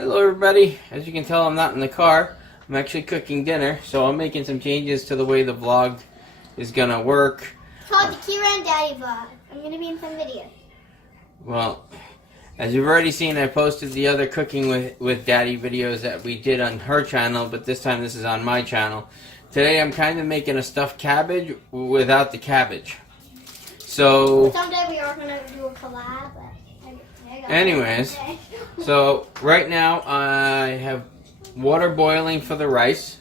Hello everybody. As you can tell, I'm not in the car. I'm actually cooking dinner, so I'm making some changes to the way the vlog is gonna work. It's called the Kira and Daddy vlog. I'm gonna be in some videos. Well, as you've already seen, I posted the other cooking with Daddy videos that we did on her channel, but this time this is on my channel. Today I'm kind of making a stuffed cabbage without the cabbage. So someday we are gonna do a collab. anyways, so right now I have water boiling for the rice.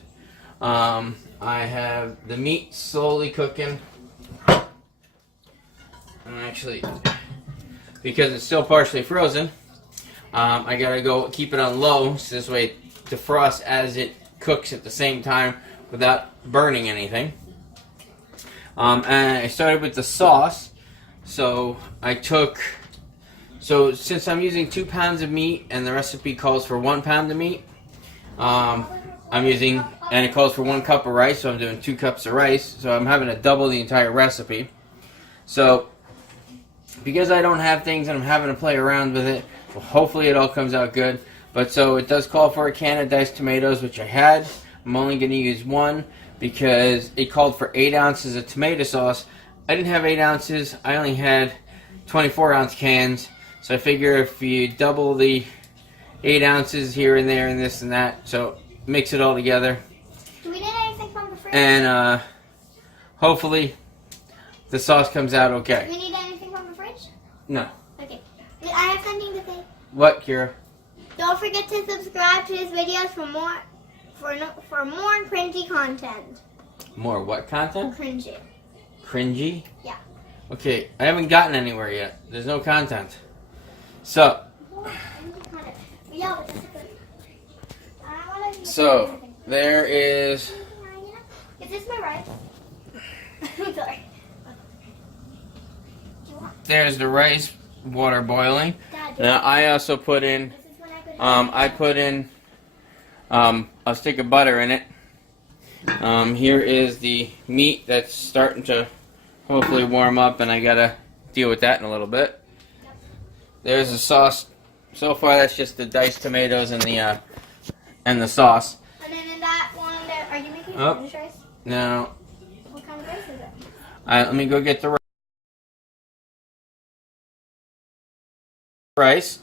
I have the meat slowly cooking. And actually, because it's still partially frozen, I gotta go keep it on low so this way it defrosts as it cooks at the same time without burning anything. And I started with the sauce. So since I'm using 2 pounds of meat and the recipe calls for 1 pound of meat, and it calls for 1 cup of rice, so I'm doing 2 cups of rice, so I'm having to double the entire recipe. So because I don't have things and I'm having to play around with it, well, hopefully it all comes out good. But so it does call for a can of diced tomatoes, which I had. I'm only going to use 1 because it called for 8 ounces of tomato sauce. I didn't have 8 ounces. I only had 24-ounce cans. So I figure if you double the 8 ounces here and there and this and that, so mix it all together. Do we need anything from the fridge? And hopefully the sauce comes out okay. Do we need anything from the fridge? No. Okay. I have something to say. What, Kira? Don't forget to subscribe to his videos for more cringy content. More what content? Cringy. Cringy? Yeah. Okay, I haven't gotten anywhere yet. There's no content. So. So, there is. Is this my rice? I'm sorry. There's the rice, water boiling. Dad, Now I also put in. I put in a stick of butter in it. Here is the meat that's starting to hopefully warm up, and I gotta deal with that in a little bit. There's the sauce. So far, that's just the diced tomatoes and the sauce. And then in that one, are you making Spanish rice? Now, What kind of rice is it? let me go get the rice.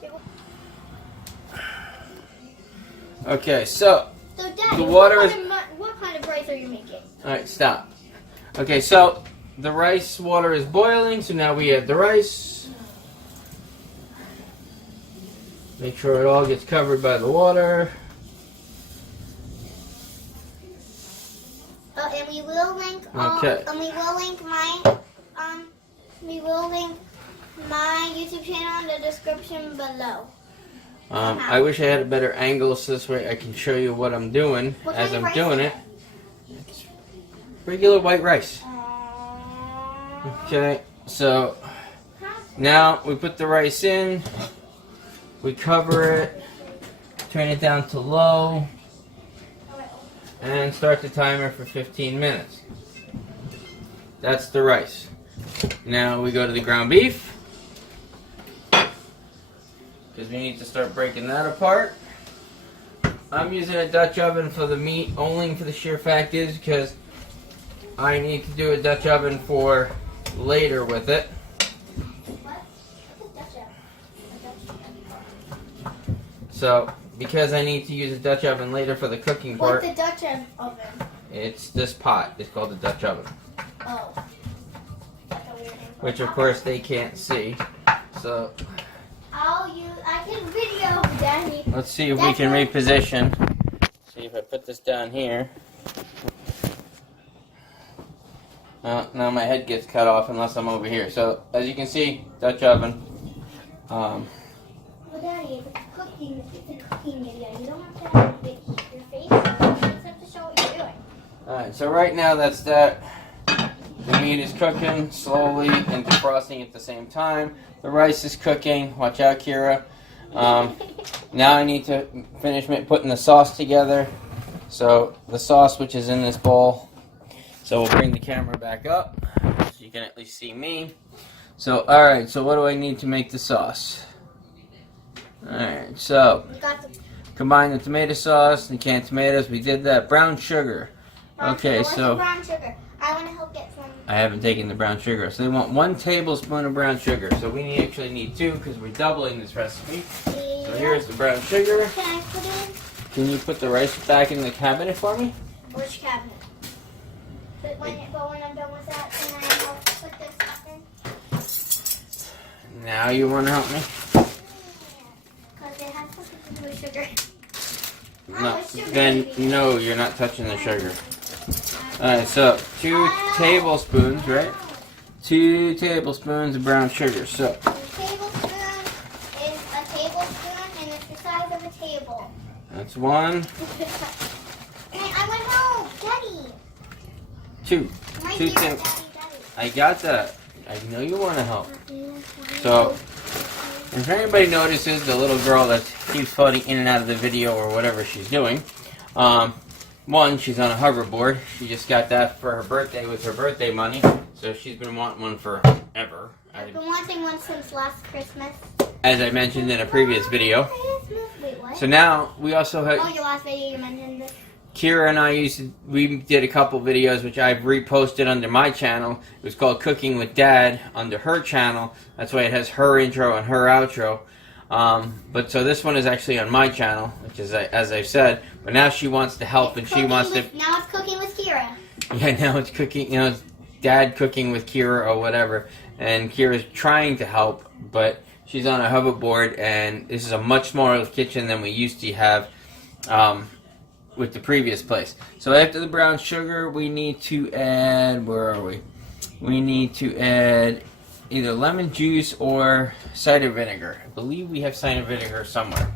Okay, so Daddy, the water what kind of rice are you making? Alright, stop. Okay, so the rice water is boiling, so now we add the rice. Make sure it all gets covered by the water. And we will link Okay. and we will link my YouTube channel in the description below. I wish I had a better angle so this way I can show you what I'm doing as I'm doing it. It's regular white rice. Okay, so now we put the rice in, we cover it, turn it down to low, and start the timer for 15 minutes. That's the rice. Now we go to the ground beef, because we need to start breaking that apart. I'm using a Dutch oven for the meat, only for the sheer fact is because I need to do a Dutch oven for later with it. So, because I need to use a Dutch oven later for the cooking part. What's the Dutch oven? It's this pot. It's called the Dutch oven. Oh. Which of course they can't see. So I can video, Daddy. let's see if we can reposition. See if I put this down here. Now my head gets cut off unless I'm over here. So as you can see, Dutch oven. Well, Daddy, it's a cooking video. You don't have to have your face. You just have to show what you're doing. Alright, so right now that's that. The meat is cooking slowly and defrosting at the same time. The rice is cooking. Watch out, Kira. Now I need to finish putting the sauce together. So the sauce, which is in this bowl. So we'll bring the camera back up so you can at least see me. So, alright, so what do I need to make the sauce? Alright, so Combine the tomato sauce and canned tomatoes. We did that. Brown sugar. Okay, Where's the so brown sugar? I want to help get some. I haven't taken the brown sugar. So they want 1 tablespoon of brown sugar. So we actually need 2 because we're doubling this recipe. So here's the brown sugar. Can I put it in? Can you put the rice back in the cabinet for me? Which cabinet? But when I'm done with that, can I help put this stuff in? Now you want to help me? Because it has something to do with sugar. No. it's sugar, Then baby. no, you're not touching the sugar. Alright, so 2 tablespoons, right? 2 tablespoons of brown sugar. So A tablespoon is a tablespoon, and it's the size of a table. that's 1, Hey, I went home, Daddy. 2. Right 2 here, tablespoons. Daddy. I got that. I know you want to help. So, if anybody notices the little girl that keeps floating in and out of the video or whatever she's doing, 1, she's on a hoverboard. She just got that for her birthday with her birthday money, so she's been wanting one forever. I've been wanting one since last Christmas. As I mentioned in a previous video. Wait, what? So now we also have Oh, your last video you mentioned this. Kira and I we did a couple videos which I've reposted under my channel. It was called Cooking with Dad under her channel. That's why it has her intro and her outro. But so this one is actually on my channel, which is as I've said. But now she wants to help and she wants to. Now it's cooking with Kira. Yeah, now it's cooking. You know, it's Dad cooking with Kira or whatever. And Kira's trying to help, but she's on a hoverboard, and this is a much smaller kitchen than we used to have. With the previous place. So after the brown sugar, we need to add, where are we? We need to add either lemon juice or cider vinegar. I believe we have cider vinegar somewhere.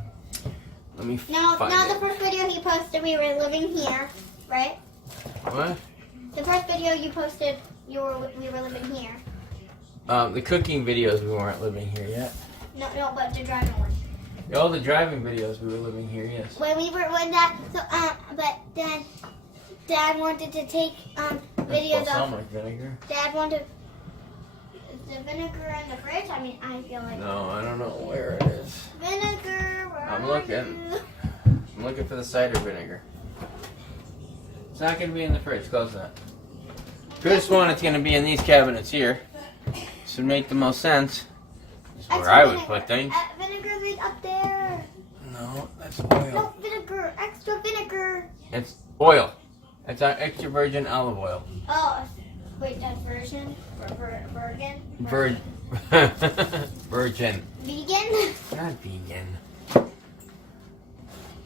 Let me Now, find the it. first video he posted, we were living here, right? What? The first video you posted, we were living here. The cooking videos, we weren't living here yet. No, but the driving one. All the driving videos, we were living here, yes. But then Dad wanted to take videos of. Balsamic vinegar? Dad wanted the vinegar in the fridge. I mean, I feel like No, I don't know where it is. vinegar. Where I'm are looking. you? I'm looking for the cider vinegar. It's not going to be in the fridge. Close that. First one, it's going to be in these cabinets here. This would make the most sense. This is where Extra I would vinegar. put things. Vinegar's right up there. No, that's No, oil. vinegar. Extra vinegar. It's oil. It's our extra virgin olive oil. Oh, wait, that's virgin? Virgin? Virgin. Vegan? Not vegan.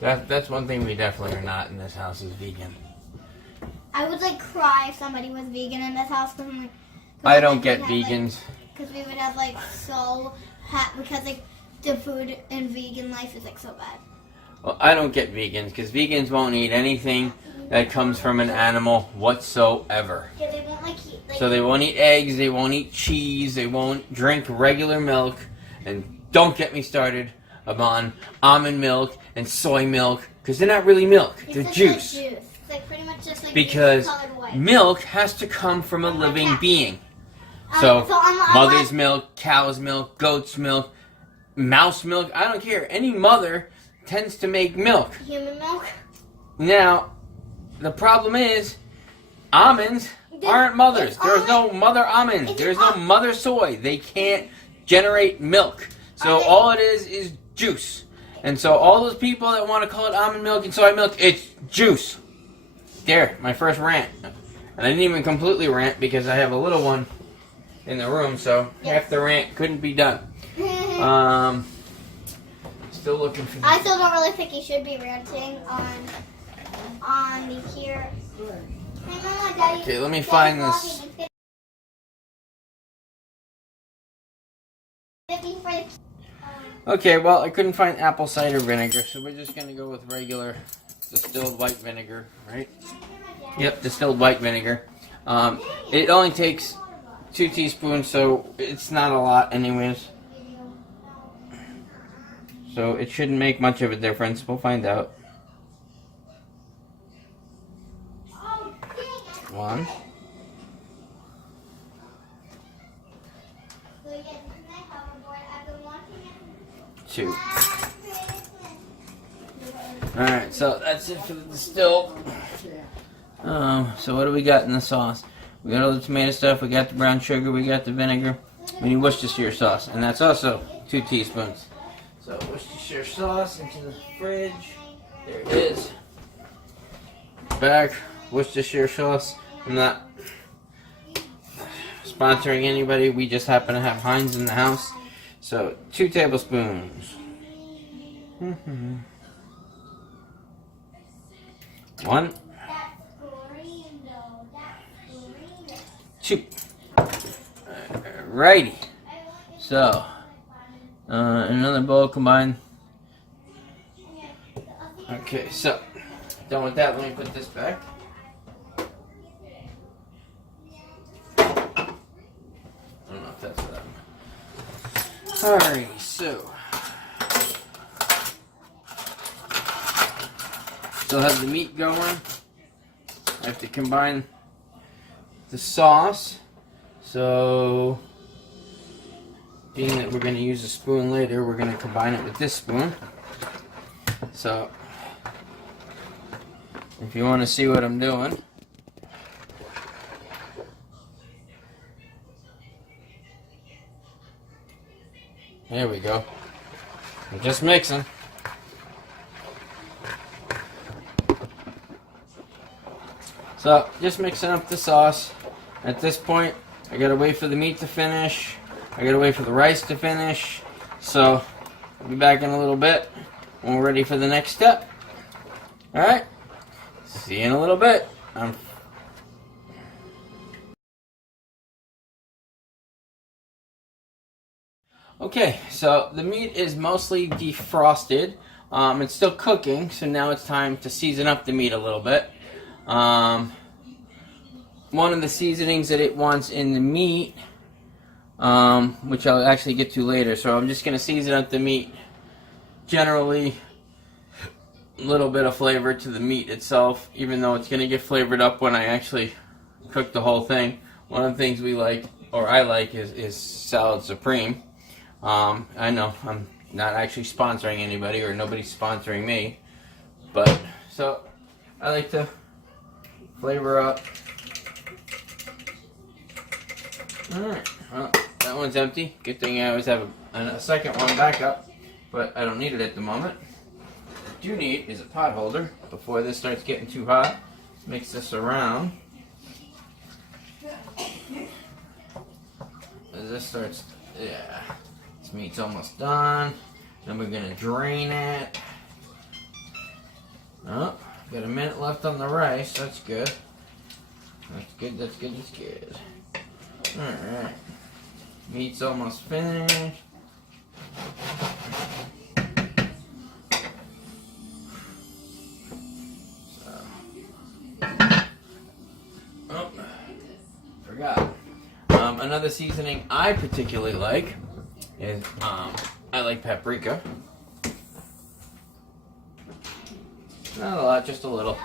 That's one thing we definitely are not in this house is vegan. I would like cry if somebody was vegan in this house. I don't get vegans. Because we would have like because like the food in vegan life is like so bad. Well, I don't get vegans because vegans won't eat anything that comes from an animal whatsoever. Yeah, they won't like eat. So they won't eat eggs, they won't eat cheese, they won't drink regular milk, and don't get me started on almond milk and soy milk because they're not really milk, It's they're just juice. Like juice. It's like pretty much just like Because juice colored white. milk has to come from a living cat. being. So on mother's milk, cow's milk, goat's milk, mouse milk, I don't care. Any mother tends to make milk. human milk. Now, the problem is, almonds aren't mothers. It's There's no almond- mother almonds. it's There's an no al- mother soy. They can't generate milk. So Are they- all it is juice. And so all those people that want to call it almond milk and soy milk, it's juice. There, my first rant. And I didn't even completely rant because I have a little one in the room, so half the rant couldn't be done. Still looking for. I still don't really think he should be ranting on the here. Hey, Mama, Daddy. Okay, let me Daddy's find this. vlogging. Looking for the. Okay, well, I couldn't find apple cider vinegar, so we're just gonna go with regular distilled white vinegar, right? Yep, distilled white vinegar. It only takes 2 teaspoons, so it's not a lot anyways. So it shouldn't make much of a difference. We'll find out. 1. So yes, this is my hoverboard. I've been watching it 2. last Christmas. Alright, so that's it for the distilled. So what do we got in the sauce? We got all the tomato stuff, we got the brown sugar, we got the vinegar. We need Worcestershire sauce, and that's also 2 teaspoons. So Worcestershire sauce into the fridge. There it is. Back, Worcestershire sauce. I'm not sponsoring anybody, we just happen to have Heinz in the house. So 2 tablespoons. 1, 2. Alrighty. So, another bowl combined. Okay, so done with that. Let me put this back. I don't know if that's what I'm. Alrighty, so still have the meat going. I have to combine the sauce. So, being that we're going to use a spoon later, we're going to combine it with this spoon. So, if you want to see what I'm doing, there we go. I'm just mixing. So, just mixing up the sauce. At this point, I gotta wait for the meat to finish. I gotta wait for the rice to finish. So, I'll be back in a little bit when we're ready for the next step. Alright? See you in a little bit. Okay, so the meat is mostly defrosted. It's still cooking, so now it's time to season up the meat a little bit. One of the seasonings that it wants in the meat, which I'll actually get to later, so I'm just going to season up the meat. Generally, a little bit of flavor to the meat itself, even though it's going to get flavored up when I actually cook the whole thing. One of the things we like, or I like, is Salad Supreme. I know I'm not actually sponsoring anybody, or nobody's sponsoring me, but so I like to flavor up. Alright, well, that one's empty. Good thing I always have a second one back up, but I don't need it at the moment. What I do need is a pot holder before this starts getting too hot. Mix this around. As this starts, yeah, this meat's almost done. Then we're gonna drain it. Oh, got a minute left on the rice. That's good. That's good. That's good. That's good. Alright. Meat's almost finished. Oh, forgot. Another seasoning I particularly like is, I like paprika. Not a lot, just a little.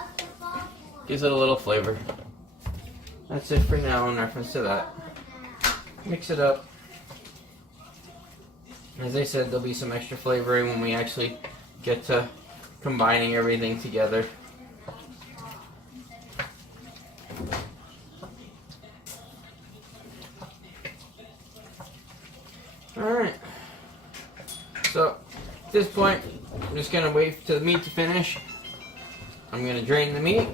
Gives it a little flavor. That's it for now in reference to that. Mix it up. As I said, there'll be some extra flavoring when we actually get to combining everything together. Alright. So, at this point, I'm just going to wait for the meat to finish. I'm going to drain the meat.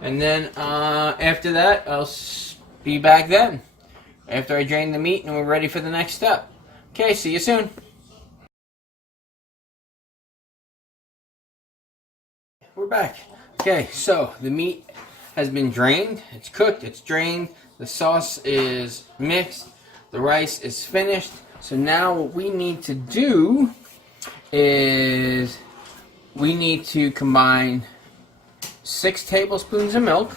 And then after that, I'll be back then. After I drain the meat and we're ready for the next step. Okay, see you soon. We're back. Okay, so the meat has been drained. It's cooked, it's drained. The sauce is mixed. The rice is finished. So now what we need to do is we need to combine 6 tablespoons of milk.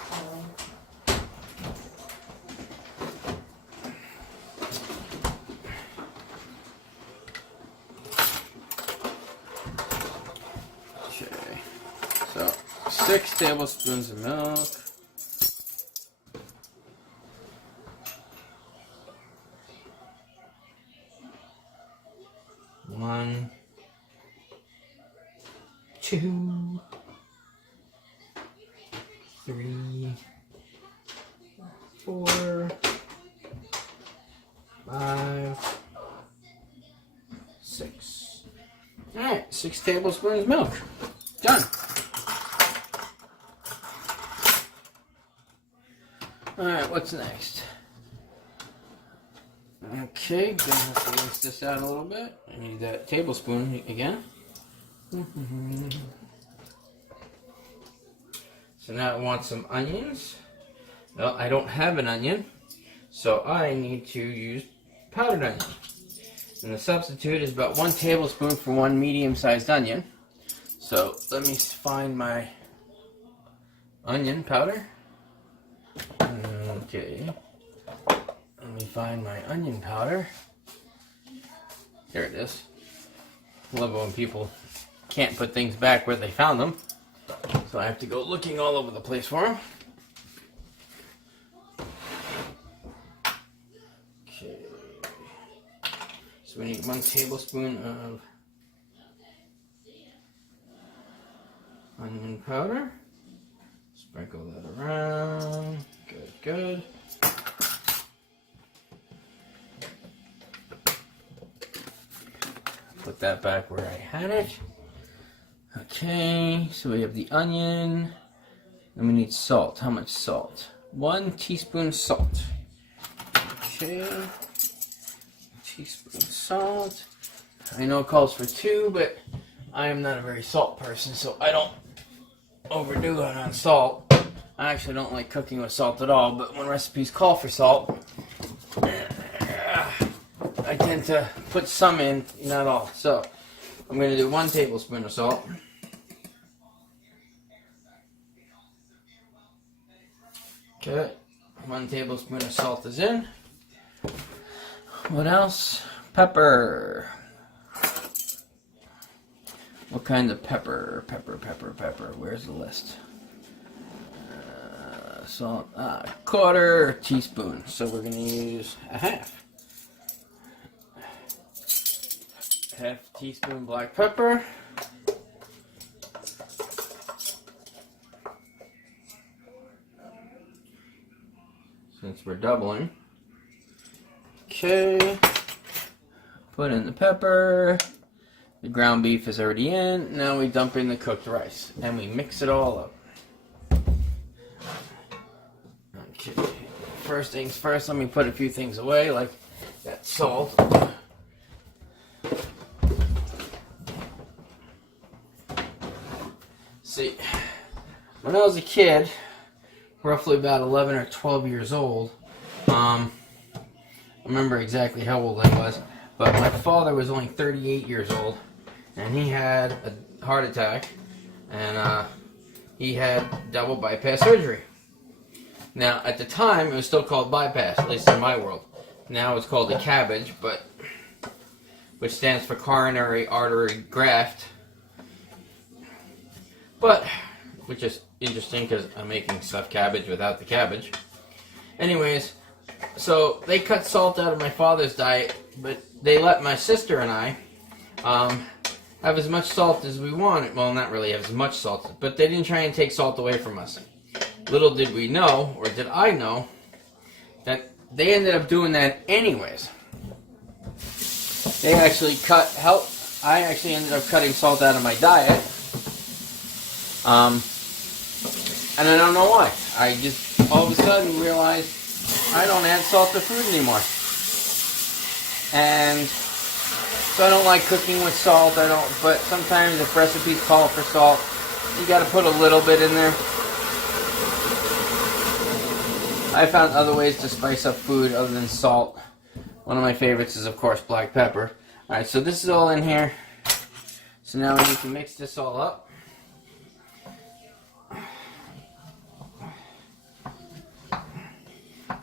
Okay, so 6 tablespoons of milk. 1, 2, 3, 4, 5, 6. Alright, 6 tablespoons milk. Done. Alright, what's next? Okay, gonna have to rinse this out a little bit. I need that tablespoon again. So now I want some onions. Well, I don't have an onion, so I need to use powdered onion. And the substitute is about 1 tablespoon for 1 medium-sized onion. So let me find my onion powder. Okay. Let me find my onion powder. There it is. I love it when people can't put things back where they found them. So I have to go looking all over the place for them. Okay. So we need 1 tablespoon of onion powder. Sprinkle that around. Good, good. Put that back where I had it. Okay, so we have the onion. And we need salt. How much salt? 1 teaspoon salt. Okay. 1 teaspoon salt. I know it calls for 2, but I am not a very salt person, so I don't overdo it on salt. I actually don't like cooking with salt at all, but when recipes call for salt, I tend to put some in, not all. So I'm going to do 1 tablespoon of salt. Okay, 1 tablespoon of salt is in. What else? Pepper. What kind of pepper? Pepper. Where's the list? Salt, 1/4 teaspoon. So we're going to use a half. Half teaspoon black pepper. Since we're doubling. Okay. Put in the pepper. The ground beef is already in. Now we dump in the cooked rice. And we mix it all up. Okay. First things first, let me put a few things away, like that salt. See, when I was a kid, roughly about 11 or 12 years old, I remember exactly how old I was, but my father was only 38 years old, and he had a heart attack, and he had double bypass surgery. Now, at the time, it was still called bypass, at least in my world. Now it's called a CABG, which stands for coronary artery graft. But, which is interesting because I'm making stuffed cabbage without the cabbage. Anyways, so they cut salt out of my father's diet, but they let my sister and I have as much salt as we wanted. Well, not really have as much salt, but they didn't try and take salt away from us. Little did we know, or did I know, that they ended up doing that anyways. They actually I actually ended up cutting salt out of my diet. And I don't know why. I just all of a sudden realized I don't add salt to food anymore. And so I don't like cooking with salt. But sometimes if recipes call for salt, you gotta put a little bit in there. I found other ways to spice up food other than salt. One of my favorites is, of course, black pepper. Alright, so this is all in here. So now we need to mix this all up.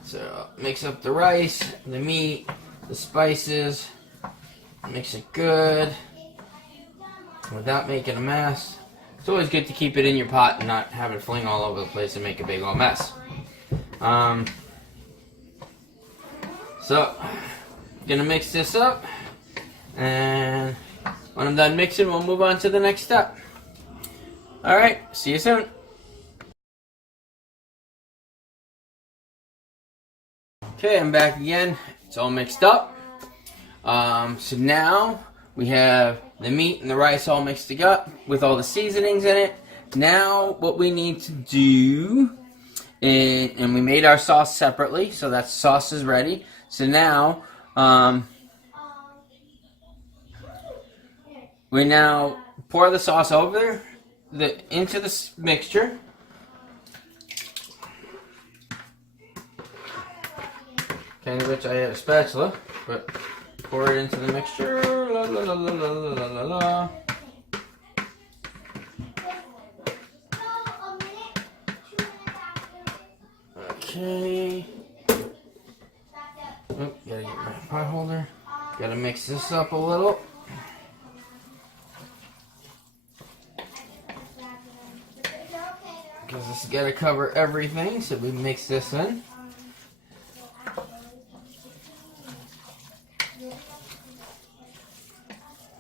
So mix up the rice, the meat, the spices. Mix it good without making a mess. It's always good to keep it in your pot and not have it fling all over the place and make a big old mess. So, gonna mix this up, and When I'm done mixing, we'll move on to the next step. Alright, see you soon. Okay, I'm back again. It's all mixed up. So now we have the meat and the rice all mixed up with all the seasonings in it. Now what we need to do, and we made our sauce separately, so that sauce is ready. So now, we now pour the sauce over into this mixture. Kind of wish I had a spatula, but pour it into the mixture. La, la, la, la, la, la, la. Okay. Oh, gotta get my pot holder. Gotta mix this up a little. Because this has got to cover everything, so we mix this in.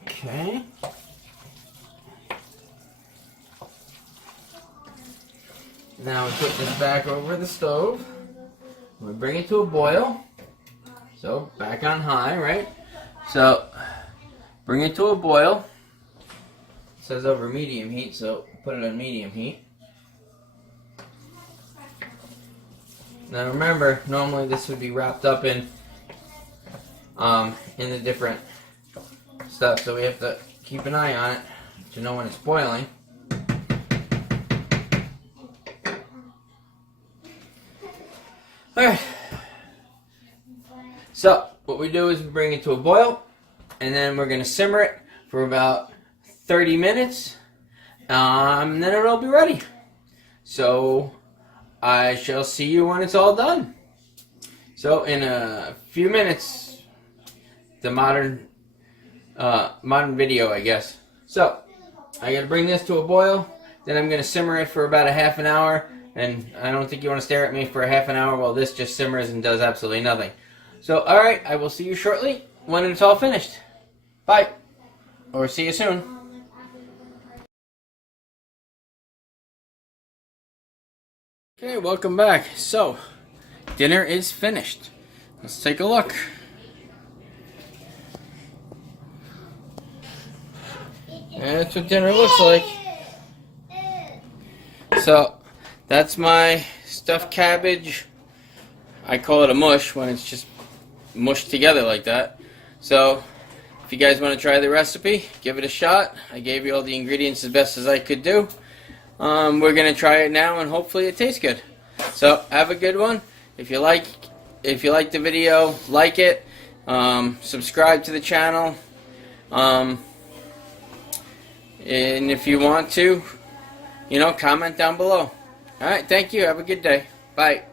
Okay. Now we put this back over the stove. We bring it to a boil. So back on high, right? So bring it to a boil. It says over medium heat, so put it on medium heat. Now remember, normally this would be wrapped up in the different stuff, so we have to keep an eye on it to know when it's boiling. Alright. So what we do is we bring it to a boil, and then we're gonna simmer it for about 30 minutes. And then it'll be ready. So I shall see you when it's all done. So in a few minutes, the modern video, I guess. So I gotta bring this to a boil. Then I'm gonna simmer it for about a half an hour. And I don't think you want to stare at me for a half an hour while this just simmers and does absolutely nothing. So alright, I will see you shortly when it's all finished. Bye. Or see you soon. Okay, welcome back. So, dinner is finished. Let's take a look. And that's what dinner looks like. So, that's my stuffed cabbage. I call it a mush when it's just mushed together like that. So, if you guys want to try the recipe, give it a shot. I gave you all the ingredients as best as I could do. We're going to try it now, and hopefully it tastes good. So, have a good one. If you like the video, like it. Subscribe to the channel. And if you want to, comment down below. Alright, thank you. Have a good day. Bye.